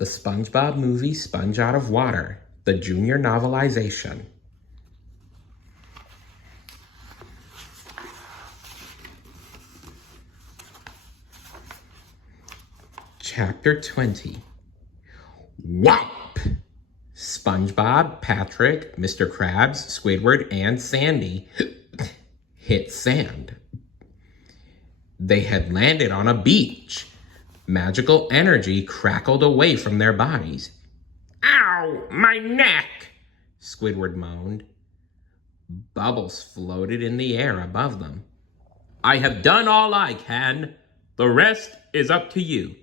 The SpongeBob movie Sponge Out of Water, the junior novelization. Chapter 20. Whomp! SpongeBob, Patrick, Mr. Krabs, Squidward, and Sandy hit sand. They had landed on a beach. Magical energy crackled away from their bodies. Ow, my neck! Squidward moaned. Bubbles floated in the air above them. I have done all I can. The rest is up to you.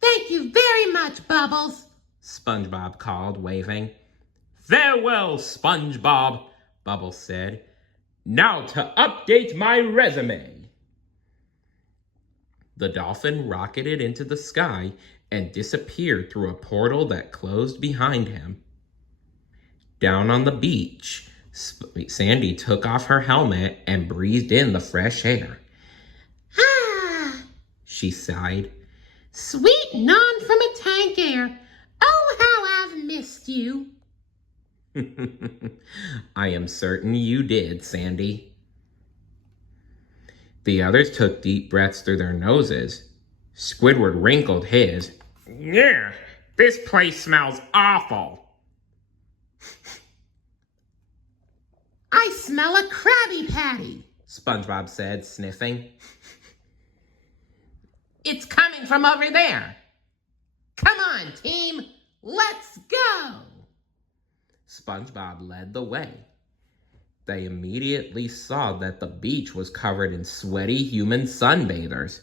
Thank you very much, Bubbles, SpongeBob called, waving. Farewell, SpongeBob, Bubbles said. Now to update my resume. The dolphin rocketed into the sky and disappeared through a portal that closed behind him. Down on the beach, Sandy took off her helmet and breathed in the fresh air. Ah, She sighed. Sweet non from a tank air. Oh, how I've missed you. I am certain you did, Sandy. The others took deep breaths through their noses. Squidward wrinkled his. Yeah, this place smells awful. I smell a Krabby Patty, SpongeBob said, sniffing. It's coming from over there. Come on, team, let's go. SpongeBob led the way. They immediately saw that the beach was covered in sweaty human sunbathers.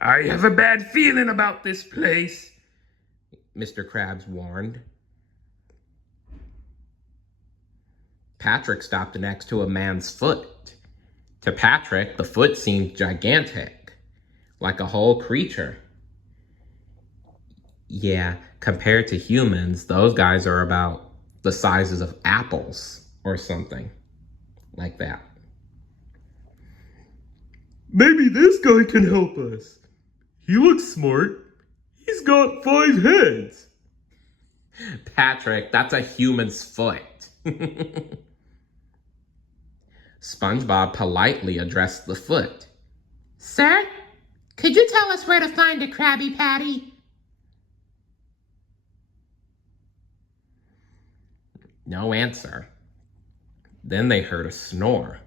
I have a bad feeling about this place, Mr. Krabs warned. Patrick stopped next to a man's foot. To Patrick, the foot seemed gigantic, like a whole creature. Yeah, compared to humans, those guys are about the sizes of apples or something like that. Maybe this guy can help us. He looks smart. He's got 5 heads. Patrick, that's a human's foot. SpongeBob politely addressed the foot. Sir, could you tell us where to find a Krabby Patty? No answer. Then they heard a snore.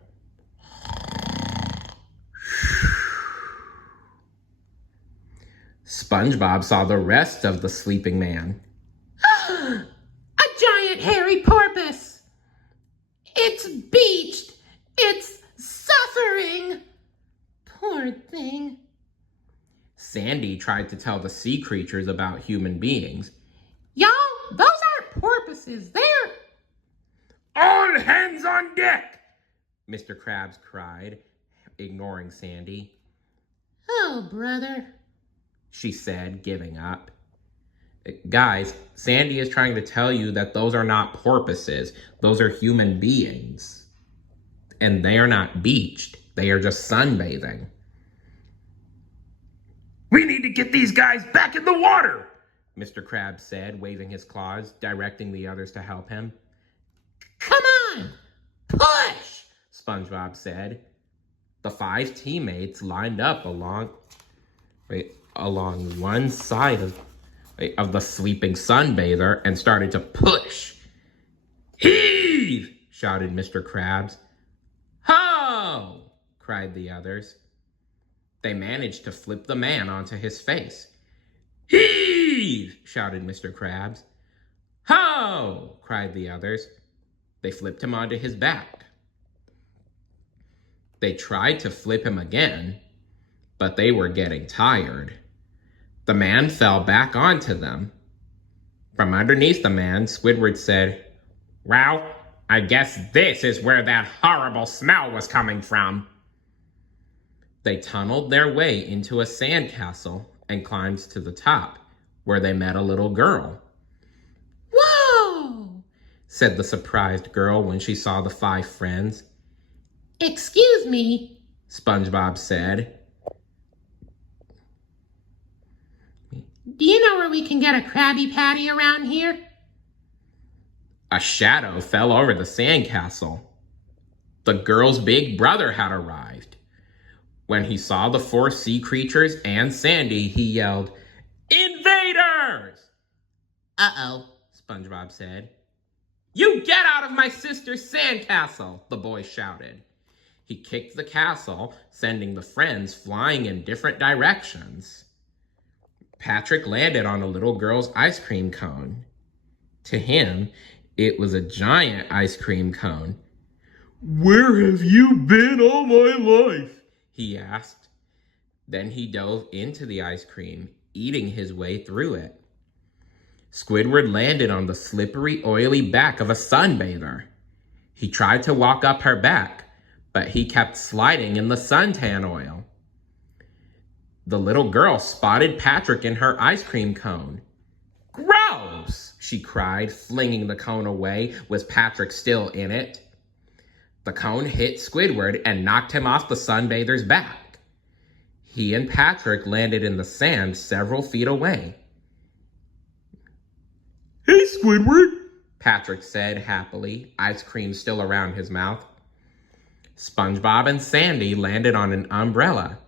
SpongeBob saw the rest of the sleeping man. A giant hairy porpoise. It's beached. It's suffering. Poor thing. Sandy tried to tell the sea creatures about human beings. Y'all, those aren't porpoises. They're... All hands on deck! Mr. Krabs cried, ignoring Sandy. Oh, brother, She said, giving up. Guys, Sandy is trying to tell you that those are not porpoises. Those are human beings. And they are not beached. They are just sunbathing. We need to get these guys back in the water, Mr. Krabs said, waving his claws, directing the others to help him. come on, push. SpongeBob said. The 5 teammates lined up along one side of the sleeping sunbather and started to push. Heave! Shouted Mr. Krabs. Ho! Cried the others. They managed to flip the man onto his face. Heave! Shouted Mr. Krabs. Ho! Cried the others. They flipped him onto his back. They tried to flip him again, but they were getting tired. The man fell back onto them. From underneath the man, Squidward said, Well, I guess this is where that horrible smell was coming from. They tunneled their way into a sandcastle and climbed to the top, where they met a little girl. Whoa, Said the surprised girl when she saw the 5 friends. excuse me, SpongeBob said. do you know where where we can get a Krabby Patty around here? A shadow fell over the sandcastle. The girl's big brother had arrived. When he saw the 4 sea creatures and Sandy, he yelled, "Invaders!" Uh-oh, SpongeBob said. "You get out of my sister's sandcastle!" the boy shouted. He kicked the castle, sending the friends flying in different directions. Patrick landed on a little girl's ice cream cone. To him, it was a giant ice cream cone. "Where have you been all my life?" he asked. Then he dove into the ice cream, eating his way through it. Squidward landed on the slippery, oily back of a sunbather. He tried to walk up her back, but he kept sliding in the suntan oil. The little girl spotted Patrick in her ice cream cone. "Gross!" she cried, flinging the cone away with Patrick still in it. The cone hit Squidward and knocked him off the sunbather's back. He and Patrick landed in the sand several feet away. "Hey, Squidward," Patrick said happily, ice cream still around his mouth. SpongeBob and Sandy landed on an umbrella.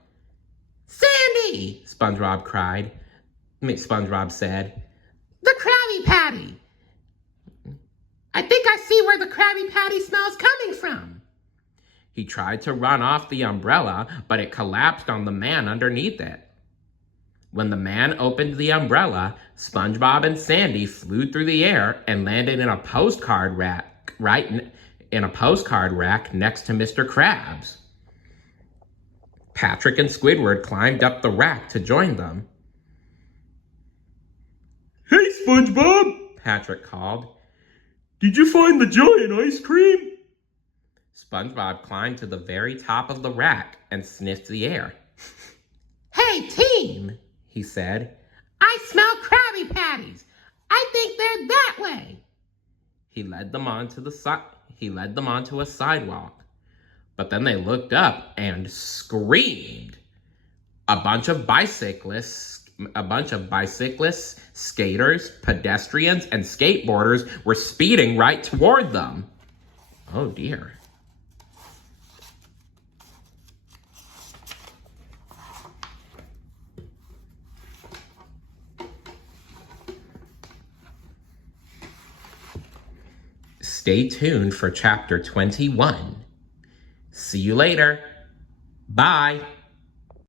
Sandy! SpongeBob said. The Krabby Patty! I think I see where the Krabby Patty smell's coming from. He tried to run off the umbrella, but it collapsed on the man underneath it. When the man opened the umbrella, SpongeBob and Sandy flew through the air and landed in a postcard rack next to Mr. Krabs. Patrick and Squidward climbed up the rack to join them. "Hey, SpongeBob," Patrick called. "Did you find the giant ice cream?" SpongeBob climbed to the very top of the rack and sniffed the air. "Hey, team," he said. "I smell Krabby Patties. I think they're that way." He led them onto a sidewalk. But then they looked up and screamed. A bunch of bicyclists, skaters, pedestrians, and skateboarders were speeding right toward them. Oh dear. Stay tuned for chapter 21. See you later. Bye.